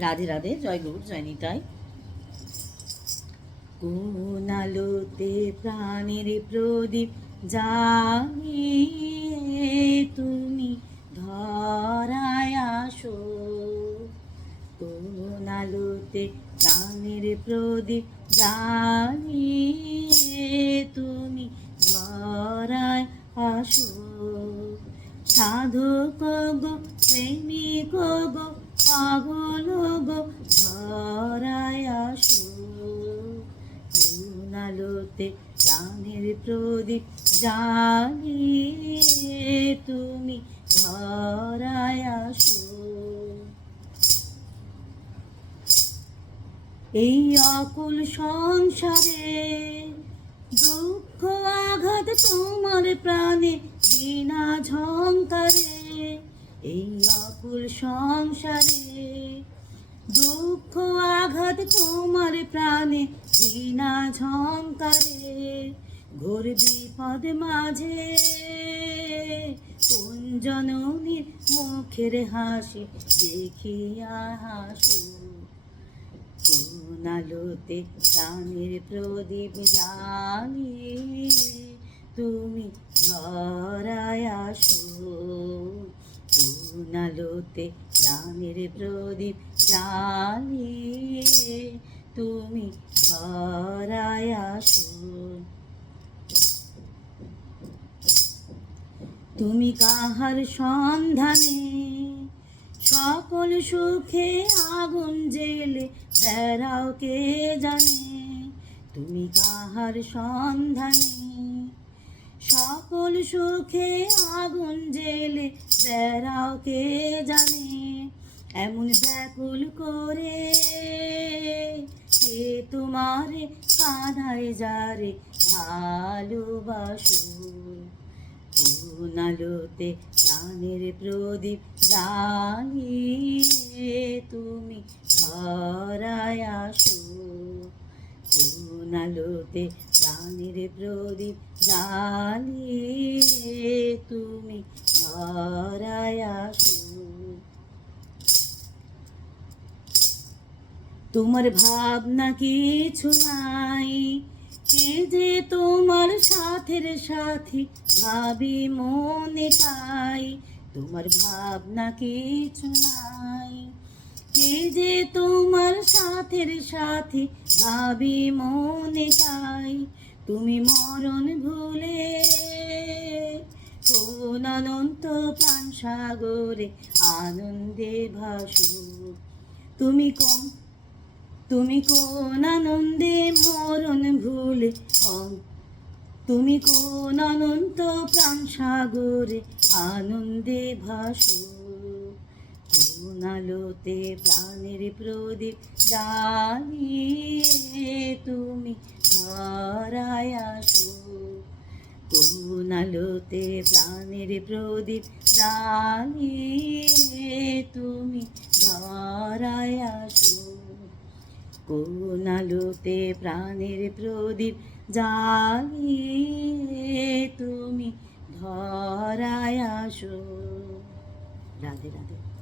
রাধে রাধে, জয় গৌর, জয় নিতাই। কোন আলোতে প্রাণের প্রদীপ জ্বালিয়ে তুমি ধরায় আসো। কোন আলোতে প্রাণের প্রদীপ জ্বালিয়ে তুমি ধরায় আসো। সাধক গো, প্রেমিক গো পাগল গো, ধরায় প্রাণের প্রদীপ জ্বালিয়ে তুমি ধরায় আসো। এই অকুল সংসারে দুঃখ আঘাত তোমার প্রাণে, বিনা ঝঙ্কারে এই অকুল সংসারে দুঃখ, আঘাত তোমার প্রাণে বিনা ঝঙ্কারে ঘোর বিপদ মাঝে কোন জননীর মুখের হাসি দেখিয়া হাসু। কোন আলোতে প্রাণের প্রদীপ জানি তুমি ধরায় আলোতে প্রাণের প্রদীপ জ্বালিয়ে তুমি ধরায় আসো। তুমি কাহার সন্ধানে সকল সুখে আগুন জেলে বেড়াও কে জানে? তুমি কাহার সন্ধানে সুখে আগুন জেলে বেড়াও কে জানে? এমন ব্যাকুল করে কে তোমারে কাঁধায় যারে ভালোবাসো? কোন আলোতে প্রাণের প্রদীপ জ্বালিয়ে তুমি ধরায় আসো? আলোতে প্রাণের প্রদীপ জ্বালিয়ে তুমি ধরায় তোমার ভাবনা কিছু নাই, কে যে তোমার সাথের সাথী ভাবি মনে তাই তোমার ভাবনা কিছু নাই। কে যে তোমার সাথের সাথী ভাবি মনে তাই তুমি মরণ ভুলে কোন অনন্ত প্রাণ সাগরে আনন্দে ভাসু। তুমি কম তুমি কোন আনন্দে মরণ ভুলে তুমি কোন অনন্ত প্রাণ সাগরে আনন্দে ভাসো। কোন আলোতে প্রাণের প্রদীপ জ্বালিয়ে তুমি ধরায় আসো। কোন আলোতে প্রাণের প্রদীপ জ্বালিয়ে তুমি ধরায় আসো। কোন প্রাণের প্রদীপ জ্বালিয়ে তুমি ধরায় আসো। রাধে রাধে।